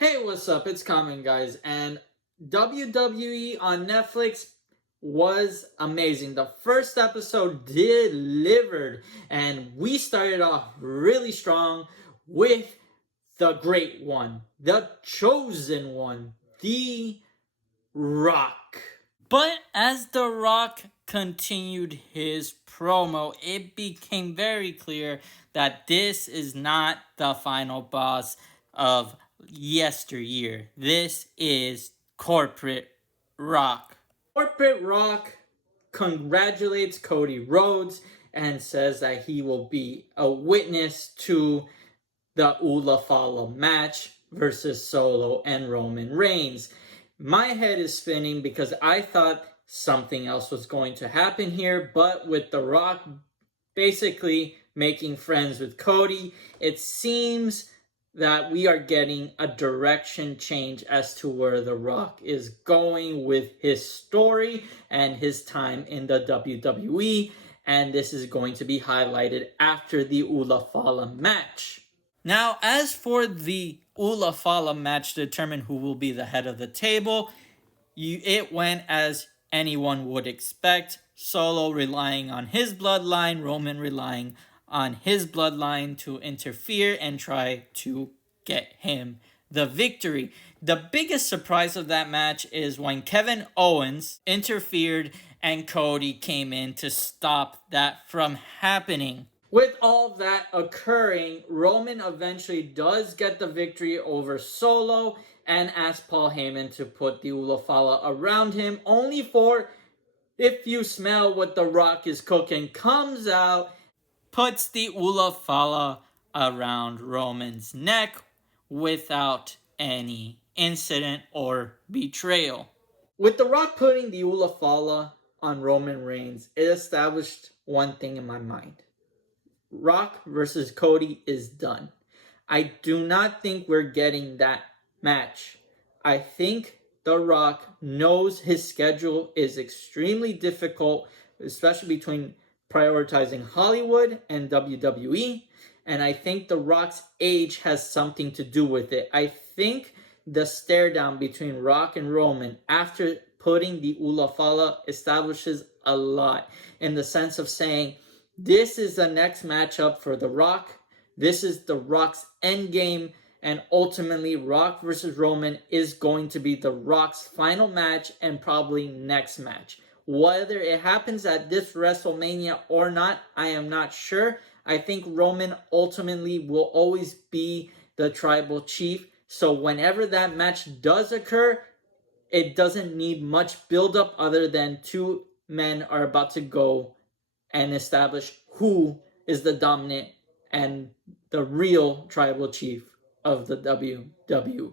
Hey, what's up? It's Common, guys, and WWE on Netflix was amazing. The first episode delivered, and we started off really strong with the great one, the chosen one, The Rock. But as The Rock continued his promo, it became very clear that this is not the final boss of yesteryear. This is Corporate Rock. Corporate Rock congratulates Cody Rhodes and says that he will be a witness to the Ula Fala match versus Solo and Roman Reigns. My head is spinning because I thought something else was going to happen here, but with The Rock basically making friends with Cody, it seems that we are getting a direction change as to where The Rock is going with his story and his time in the WWE, and this is going to be highlighted after the Ula Fala match. Now, as for the Ula Fala match to determine who will be the head of the table, it went as anyone would expect. Solo relying on his bloodline, Roman relying on his bloodline to interfere and try to get him the victory. The biggest surprise of that match is when Kevin Owens interfered and Cody came in to stop that from happening. With all that occurring, Roman eventually does get the victory over Solo and asks Paul Heyman to put the Ula Fala around him, only for If You Smell What The Rock Is Cooking comes out, puts the Ula Fala around Roman's neck without any incident or betrayal. With The Rock putting the Ula Fala on Roman Reigns, it established one thing in my mind. Rock versus Cody is done. I do not think we're getting that match. I think The Rock knows his schedule is extremely difficult, especially between prioritizing Hollywood and WWE. And I think The Rock's age has something to do with it. I think the stare down between Rock and Roman after putting the Ula Fala establishes a lot in the sense of saying, this is the next matchup for The Rock. This is The Rock's end game. And ultimately, Rock versus Roman is going to be The Rock's final match and probably next match. Whether it happens at this WrestleMania or not, I am not sure. I think Roman ultimately will always be the tribal chief. So whenever that match does occur, it doesn't need much build-up other than two men are about to go and establish who is the dominant and the real tribal chief of the WWE.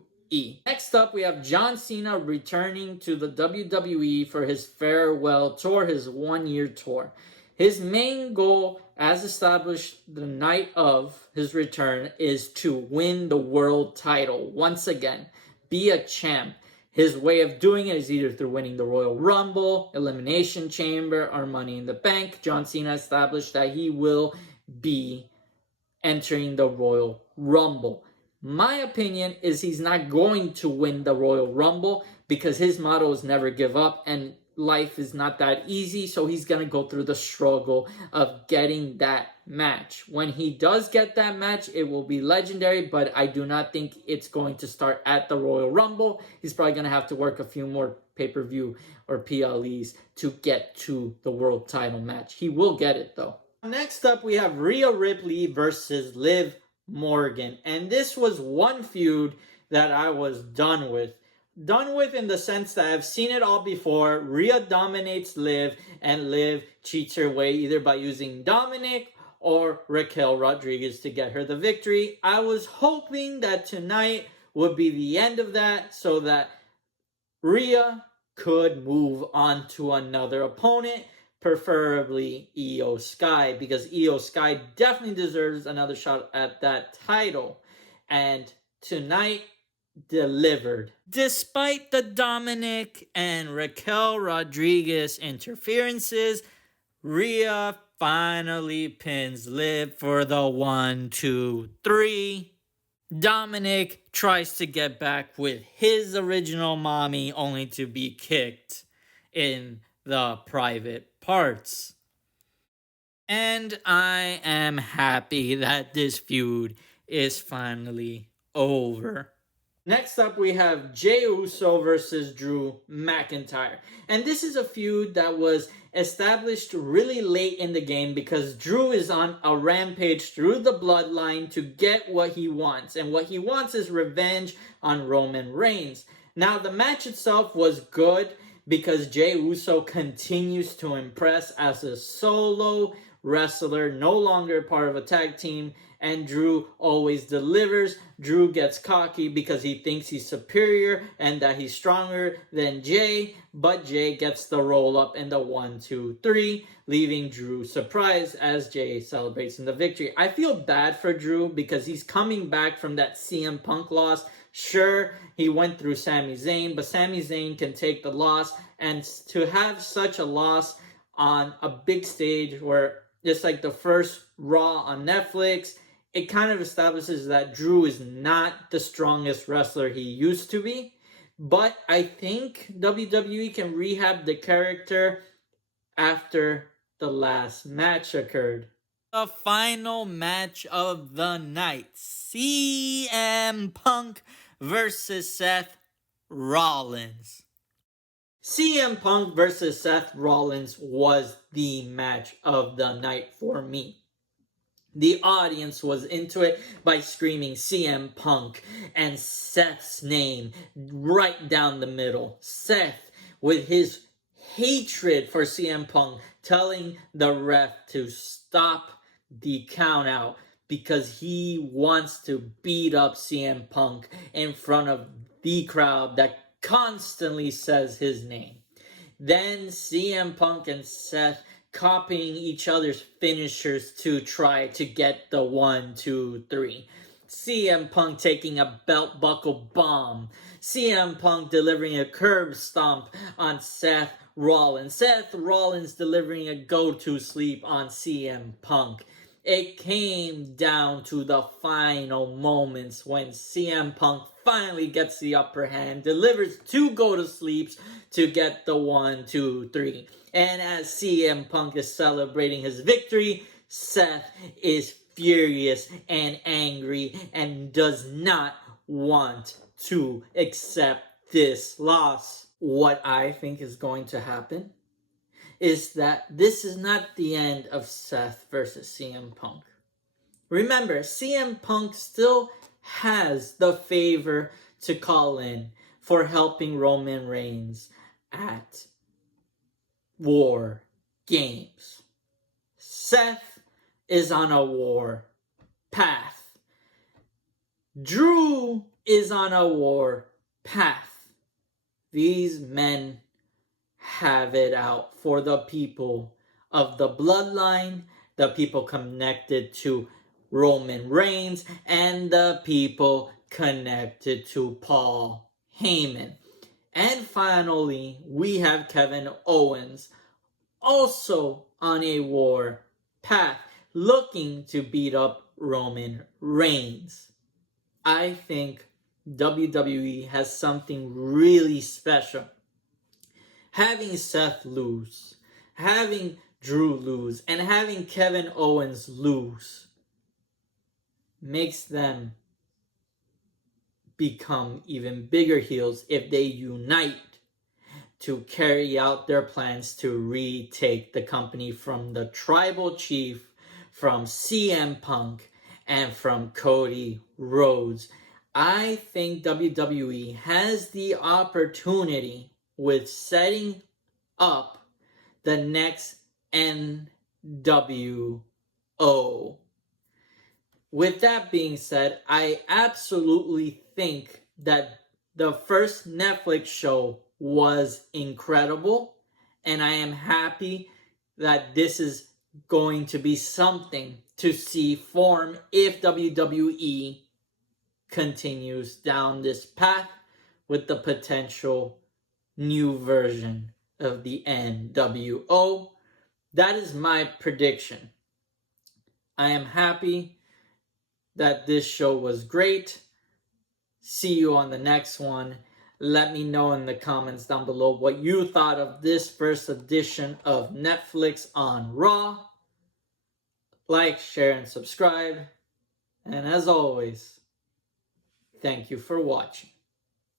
Next up, we have John Cena returning to the WWE for his farewell tour, his one-year tour. His main goal, as established the night of his return, is to win the world title once again, be a champ. His way of doing it is either through winning the Royal Rumble, Elimination Chamber, or Money in the Bank. John Cena established that he will be entering the Royal Rumble. My opinion is he's not going to win the Royal Rumble because his motto is never give up, and life is not that easy, so he's going to go through the struggle of getting that match. When he does get that match, it will be legendary, but I do not think it's going to start at the Royal Rumble. He's probably going to have to work a few more pay-per-view or PLEs to get to the world title match. He will get it, though. Next up, we have Rhea Ripley versus Liv Morgan, and this was one feud that I was done with. Done with in the sense that I've seen it all before. Rhea dominates Liv, and Liv cheats her way either by using Dominic or Raquel Rodriguez to get her the victory. I was hoping that tonight would be the end of that so that Rhea could move on to another opponent, preferably Io Sky, because Io Sky definitely deserves another shot at that title. And tonight delivered. Despite the Dominic and Raquel Rodriguez interferences, Rhea finally pins Liv for the 1, 2, 3. Dominic tries to get back with his original mommy only to be kicked in the private parts. And I am happy that this feud is finally over. Next up, we have Jay Uso versus Drew McIntyre. And this is a feud that was established really late in the game because Drew is on a rampage through the bloodline to get what he wants. And what he wants is revenge on Roman Reigns. Now, the match itself was good because Jay Uso continues to impress as a solo wrestler, no longer part of a tag team, and Drew always delivers. Drew gets cocky because he thinks he's superior and that he's stronger than Jay, but Jay gets the roll up in the 1, 2, 3, leaving Drew surprised as Jay celebrates in the victory. I feel bad for Drew because he's coming back from that CM Punk loss. Sure, he went through Sami Zayn, but Sami Zayn can take the loss, and to have such a loss on a big stage where just like the first Raw on Netflix, it kind of establishes that Drew is not the strongest wrestler he used to be. But I think WWE can rehab the character after the last match occurred. The final match of the night, CM Punk versus Seth Rollins. CM Punk versus Seth Rollins was the match of the night for me. The audience was into it by screaming CM Punk and Seth's name right down the middle. Seth, with his hatred for CM Punk, telling the ref to stop the count out because he wants to beat up CM Punk in front of the crowd that constantly says his name. Then CM Punk and Seth copying each other's finishers to try to get the 1, 2, 3. CM Punk taking a belt buckle bomb. CM Punk delivering a curb stomp on Seth Rollins. Seth Rollins delivering a go-to sleep on CM Punk. It came down to the final moments when CM Punk finally gets the upper hand, delivers 2 go-to-sleeps to get the 1, 2, 3. And as CM Punk is celebrating his victory, Seth is furious and angry and does not want to accept this loss. What I think is going to happen is that this is not the end of Seth versus CM Punk. Remember, CM Punk still has the favor to call in for helping Roman Reigns at War Games. Seth is on a war path. Drew is on a war path. These men have it out for the people of the bloodline, the people connected to Roman Reigns, and the people connected to Paul Heyman. And finally, we have Kevin Owens also on a war path, looking to beat up Roman Reigns. I think WWE has something really special. Having Seth lose, having Drew lose, and having Kevin Owens lose makes them become even bigger heels if they unite to carry out their plans to retake the company from the tribal chief, from CM Punk, and from Cody Rhodes. I think WWE has the opportunity with setting up the next NWO. With that being said, I absolutely think that the first Netflix show was incredible, and I am happy that this is going to be something to see form if WWE continues down this path with the potential new version of the NWO. That is my prediction. I am happy that this show was great. See you on the next one. Let me know in the comments down below what you thought of this first edition of Netflix on Raw. Like, share, and subscribe. And as always, thank you for watching.